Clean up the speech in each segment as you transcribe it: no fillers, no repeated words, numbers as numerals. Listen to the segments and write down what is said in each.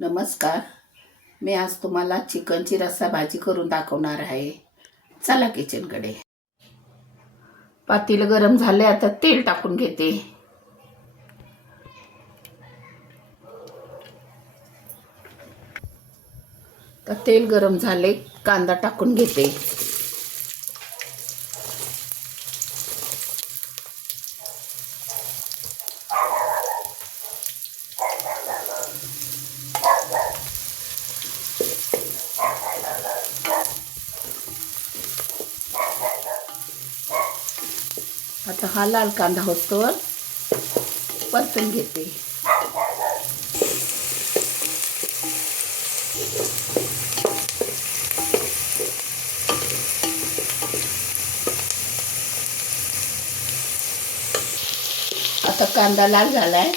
नमस्कार. मी आज तुम्हाला चिकनची रस्सा भाजी करून दाखवणार आहे. चला किचनकडे. पातेलं गरम झाले, आता तेल टाकून घेते. तर तेल गरम झाले, कांदा टाकून घेते. आता हा लाल कांदा होतोवर परतून घेते. आता कांदा लाल झालाय.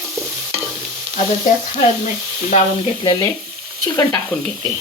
आता त्यात हळद मीठ लावून घेतलेले चिकन टाकून घेते.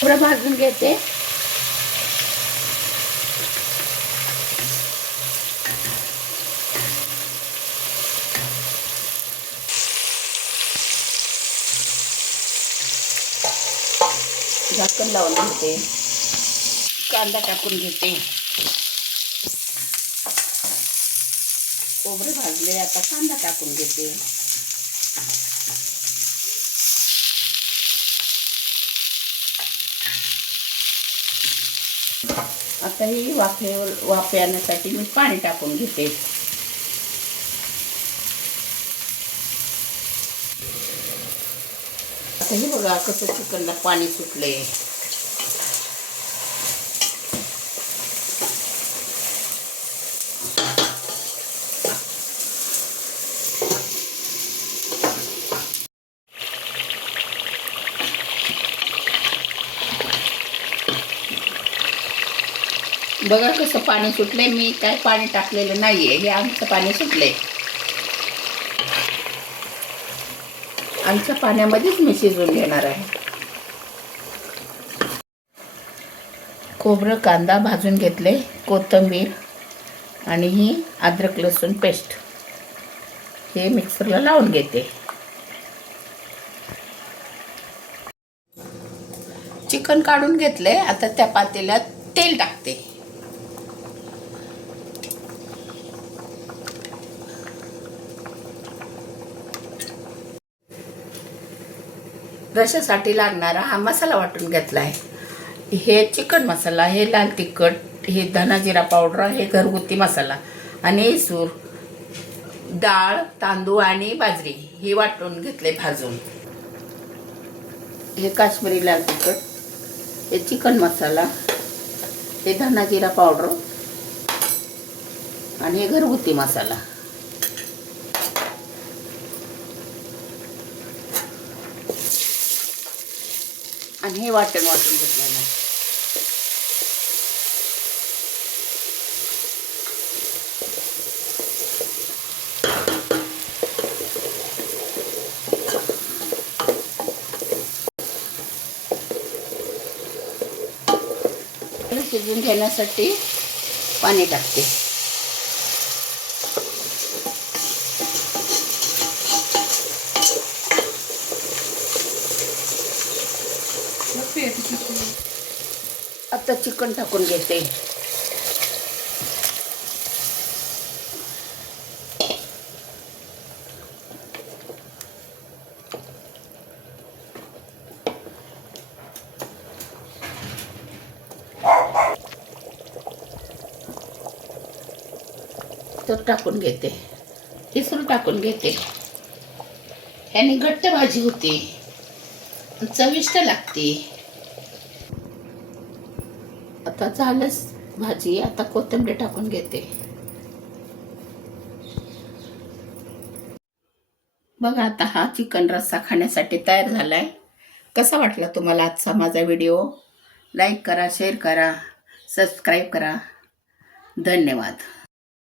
थोडं भाजून घेते. झाकण लावून घेते. कांदा टाकून घेते. खोबरे भाजले, आता कांदा टाकून घेते. आता ही वाफे आणण्यासाठी मी पाणी टाकून घेते. आता हे बघा कसं चिकनला पाणी सुटले. बघा कसं पाणी सुटले. मी काय पाणी टाकलेलं नाहीये, हे आमचं पाणी सुटले. आमच्या पाण्यामध्येच मी शिजवून घेणार आहे. खोबरं कांदा भाजून घेतले, कोथिंबीर आणि ही अद्रक लसूण पेस्ट हे मिक्सरला लावून घेते. चिकन काढून घेतले. आता त्या पातेल्यात तेल टाकते. रशासाठी लागणारा हा मसाला वाटून घेतला आहे. हे चिकन मसाला, हे लाल तिखट, हे धना जिरा पावडर, हे घरगुती मसाला आणि सूर डाळ, तांदूळ आणि बाजरी हे वाटून घेतले भाजून. हे काश्मीरी लाल तिखट, हे चिकन मसाला, हे धना जिरा पावडर आणि हे घरगुती मसाला. आणि हे वाटून घेतलेलं. शिजून घेण्यासाठी पाणी टाकते. आता चिकन टाकून घेते. तर टाकून घेते. इसरू टाकून घेते. ह्याने घट्ट भाजी होती, चविष्ट लागते. आता झालंच भाजी. आता कोथिंबीर टाकून घेते. बघा आता हा चिकन रस्सा खाण्यासाठी तयार झालाय. कसा वाटला तुम्हाला आजचा माझा व्हिडिओ? लाईक करा, शेअर करा, सबस्क्राईब करा. धन्यवाद.